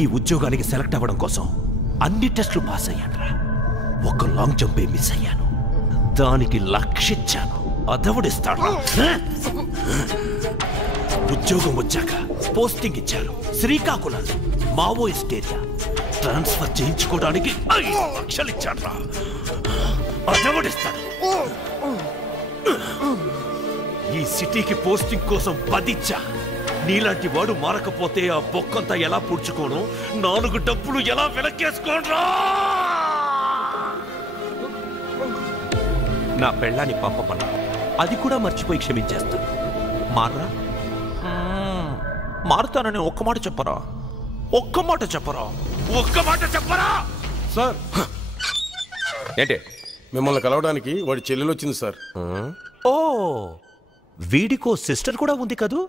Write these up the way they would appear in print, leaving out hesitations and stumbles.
ఈ ఉద్యోగానికి సెలెక్ట్ అవ్వడం కోసం అన్ని టెస్టులు పాస్ అయ్యానురా. ఒక లాంగ్ జంపే మిస్ అయ్యాను. దానికి లక్షించాను. అదవుడిస్తాడు. ఉద్యోగం వచ్చాక పోస్టింగ్ ఇచ్చారు. Srikakulam Maoist area. ట్రాన్స్ఫర్ చేయించుకోవడానికి 5 లక్షలు ఇచ్చాడ్రా. అదవుడిస్తాడు. ఈ సిటీకి పోస్టింగ్ కోసం 10 ఇచ్చా. నీలాంటి వాడు మారకపోతే ఆ బొక్కంతా ఎలా పూడ్చుకోను, 4 డబ్బులు ఎలా వెనక్కేసుకోనరా? నా పెళ్ళాన్ని పంపమన్నా అది కూడా మర్చిపోయి క్షమించేస్తాను. మారరా? మారుతానని ఒక్క మాట చెప్పరా? ఒక్క మాట చెప్పరా? ఒక్క మాట చెప్పరా? సార్ ఏంటి? మిమ్మల్ని కలవడానికి వాడి చెల్లెలు వచ్చింది సార్. ఓ, వీడికో సిస్టర్ కూడా ఉంది కదూ?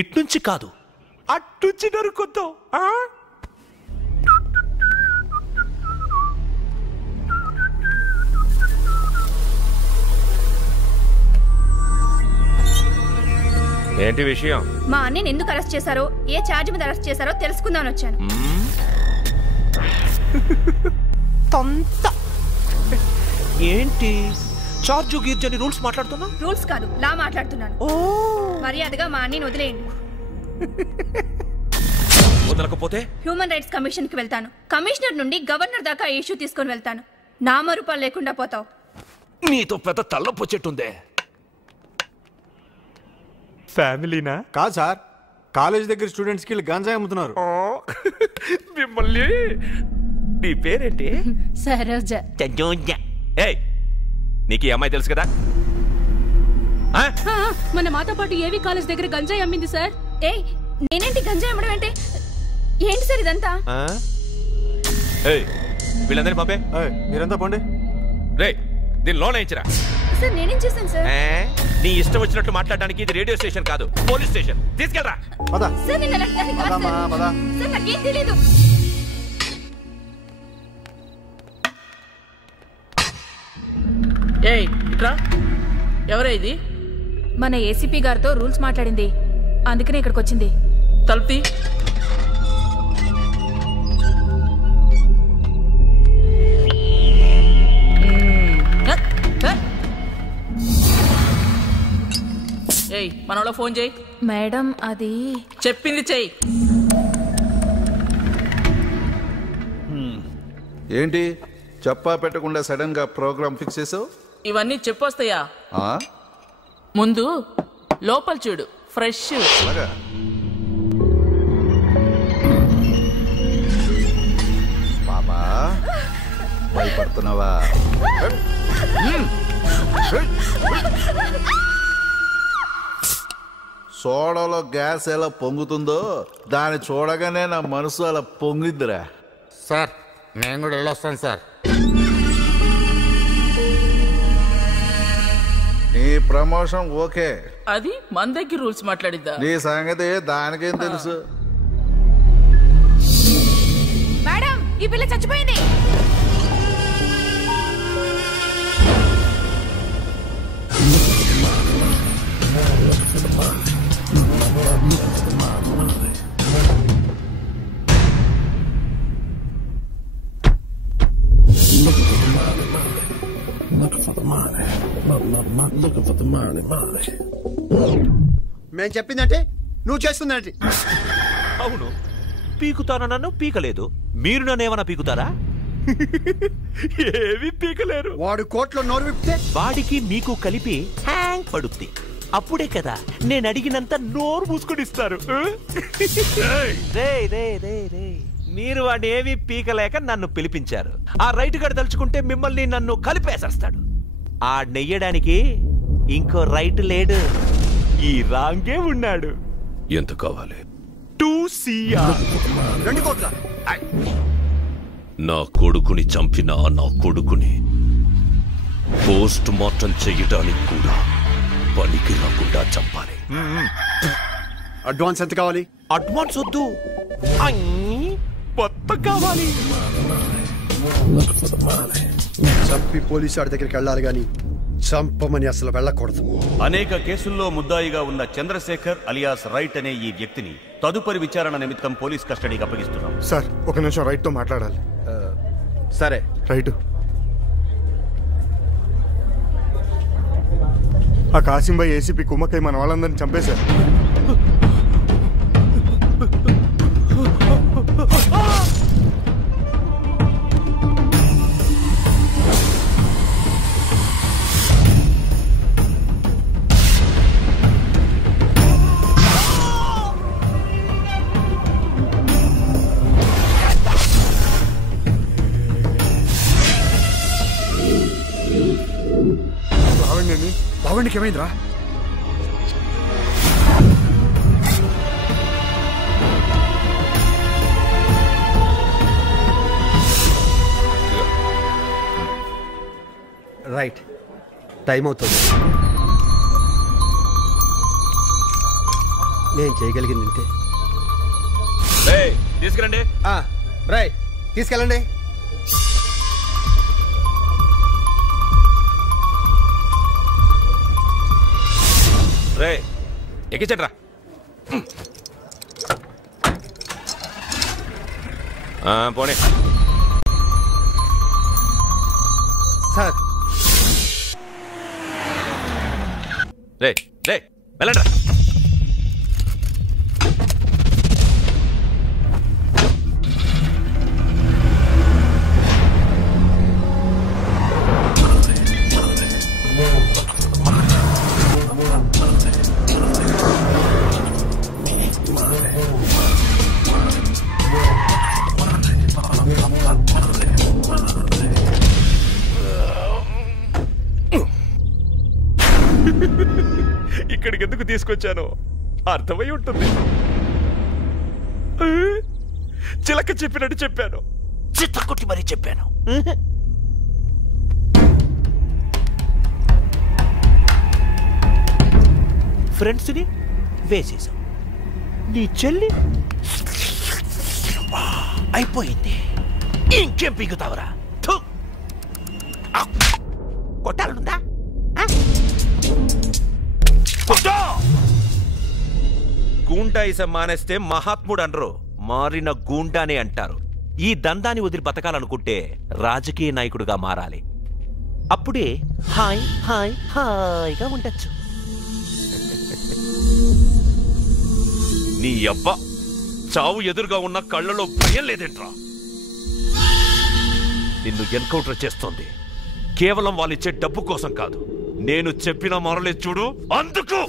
ఇట్నుంచి కాదు, అట్నుంచి నరుకొద్దాం. ఏంటి విషయం? మా అన్నని ఎందుకు అరెస్ట్ చేశారో, ఏ ఛార్జ్ మీద అరెస్ట్ చేశారో తెలుసుకుందామని వచ్చాను. ఏంటి చార్జు గీర్జని రూల్స్ మాట్లాడుతున్నా? రూల్స్ కాదు, లా మాట్లాడుతున్నాను. మర్యాదగా మా అన్నని వదిలేయండి. వదలకపోతే హ్యూమన్ రైట్స్ కమిషన్ కి వెళ్తాను. కమిషనర్ నుండి గవర్నర్ దాకా ఇష్యూ తీసుకొని వెళ్తాను. నామరూపాలు లేకుండా పోతావు. నీతో పెద్ద తల్లొచ్చేట్టుందే. ఫ్యామిలీనా? కాదు సార్, కాలేజ్ దగ్గర స్టూడెంట్స్ కి గంజాయి అమ్ముతున్నారు. మిమ్మల్ని. నీ పేరేంటి? సరోజ. ఏయ్, నీకు ఈ అమ్మాయి తెలుసు కదా? మన మాతో పాటు ఏవి కాలేజ్ దగ్గర గంజాయి అమ్మింది సార్. ఏయ్, నేనేంటి గంజాయి అమ్మడం అంటే? ఏంటి సార్ ఇదంతా? వీళ్ళందరినీ పంపే. మీరంతా పండి. రే, దీని లోన్ వేయించరా. సార్ నేనేం చేశాను సార్? నీ ఇష్టం వచ్చినట్టు మాట్లాడడానికి ఇది రేడియో స్టేషన్ కాదు, పోలీస్ స్టేషన్. తీసుకెళ్ళరా. సార్ నేను అలాంటి కాదు సార్. సార్ నాకేం తెలీదు. ఏయ్ ఇట్రా. ఎవరే ఇది? మన ఏసీపీ గారితో రూల్స్ మాట్లాడింది, అందుకనే ఇక్కడికి వచ్చింది. తలుపుతీ. ఏయ్ మనోళ్ళ ఫోన్ చేయి. మేడం అది చెప్పింది చెయ్యి. ఏంటి చెప్పా పెట్టకుండా సడన్ గా ప్రోగ్రామ్ ఫిక్స్ చేసావు? ఇవన్నీ చెప్పొస్తాయా? ముందు లోపల చూడు, ఫ్రెష్. అలాగా? బాబా భయపడుతున్నావా? సోడాలో గ్యాస్ ఎలా పొంగుతుందో దాన్ని చూడగానే నా మనసు అలా పొంగిద్దిరా. సార్ నేను కూడా వెళ్ళొస్తాను సార్. నీ ప్రమోషన్ ఓకే. అది మన దగ్గర రూల్స్ మాట్లాడిద్దా? నీ సంగతి దానికేం తెలుసు? మేడం, ఈ పిల్ల చచ్చిపోయింది. మేము చెప్పిందంటే నువ్వు చేస్తుందంటే. అవును, పీకుతాను. నన్ను పీకలేదు. మీరు నన్ను ఏమన్నా పీకుతారా? ఏవి పీకలేరు. వాడు కోర్టులో నోరు విప్పితే వాడికి మీకు కలిపి హ్యాంగ్ పడుద్ది. అప్పుడే కదా నేను అడిగినంత నోరు మూసుకునిస్తారు. మీరు వాడిని ఏమీ పీకలేక నన్ను పిలిపించారు. ఆ రైట్ గారు తలుచుకుంటే మిమ్మల్ని నన్ను కలిపేసేస్తాడు. ఆ నెయ్యడానికి ఇంకో రైట్ లేడు, ఈ రాంగే ఉన్నాడు. ఎంత కావాలి? 2 CR. 2 కోట్ల. నా కొడుకుని చంపిన నా కొడుకుని పోస్ట్ మార్టం చెయ్యడానికి కూడా పనికి రాకుండా చంపాలి. అడ్వాన్స్ ఎంత కావాలి? అడ్వాన్స్ వద్దు. మొత్తం కావాలి. చంపి పోలీసు వాడి దగ్గరికి వెళ్ళాలి గాని చంపమని అసలు వెళ్ళకూడదు. అనేక కేసుల్లో ముద్దాయిగా ఉన్న చంద్రశేఖర్ అలియాస్ రైట్ అనే ఈ వ్యక్తిని తదుపరి విచారణ నిమిత్తం పోలీస్ కస్టడీకి అప్పగిస్తున్నాం. సార్ ఒక నిమిషం రైట్ తో మాట్లాడాలి. సరే రైట్. ఆ కాసింబాయ్ ఏసీపీ కుమ్మకై మన వాళ్ళందరినీ చంపేశారు. బావండికి ఏమైందిరా? రైట్, టైం అవుతుంది. నేను చేయగలిగింది అంతే. తీసుకురండి. రైట్, తీసుకెళ్ళండి. రే ఎక్కించండి రా. పోనీ సార్. రే రే వెళ్ళండి రా. ఇక్కడికి ఎందుకు తీసుకొచ్చాను అర్థమై ఉంటుంది. చిలక చెప్పినట్టు చెప్పాను, చిత్తకొట్టి మరీ చెప్పాను. ఫ్రెండ్స్ ని వేసేసాం, నీ చెల్లి అయిపోయింది. ఇంకేం పీకుతావరా? కొట్టాలనుందా? గూండాయిజం మానేస్తే మహాత్ముడు అనరు, మారిన గూండానే అంటారు. ఈ దందాన్ని వదిలి బతకాలనుకుంటే రాజకీయ నాయకుడిగా మారాలి. అప్పుడే హాయ్ హాయ్ హాయిగా ఉండొచ్చు. నీ అబ్బ చావు ఎదురుగా ఉన్న కళ్ళలో భయం లేదేంట్రా? నిన్ను ఎన్కౌంటర్ చేస్తోంది కేవలం వాళ్ళిచ్చే డబ్బు కోసం కాదు, నేను చెప్పిన మరలే చూడు అందుకు.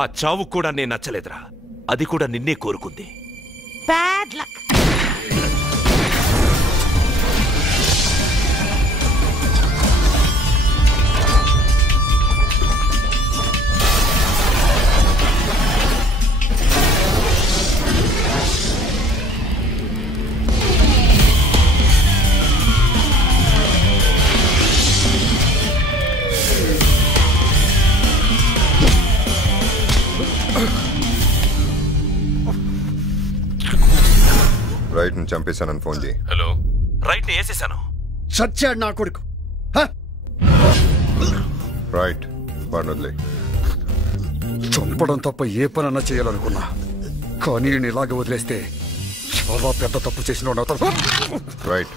ఆ చావు కూడా నేను నచ్చలేదురా, అది కూడా నిన్నే కోరుకుంది. Bad luck. రైట్ ని చంపేశానని ఫోన్ చేయి. హలో, రైట్ ని వేసేసాను. చచ్చాడు నా కొడుకు. రైట్, వాడిని వదిలే. చంపడం తప్ప ఏ పనన్నా చేయాలనుకున్నా, కానీ నేను ఇలాగే వదిలేస్తే చాలా పెద్ద తప్పు చేసిన రైట్.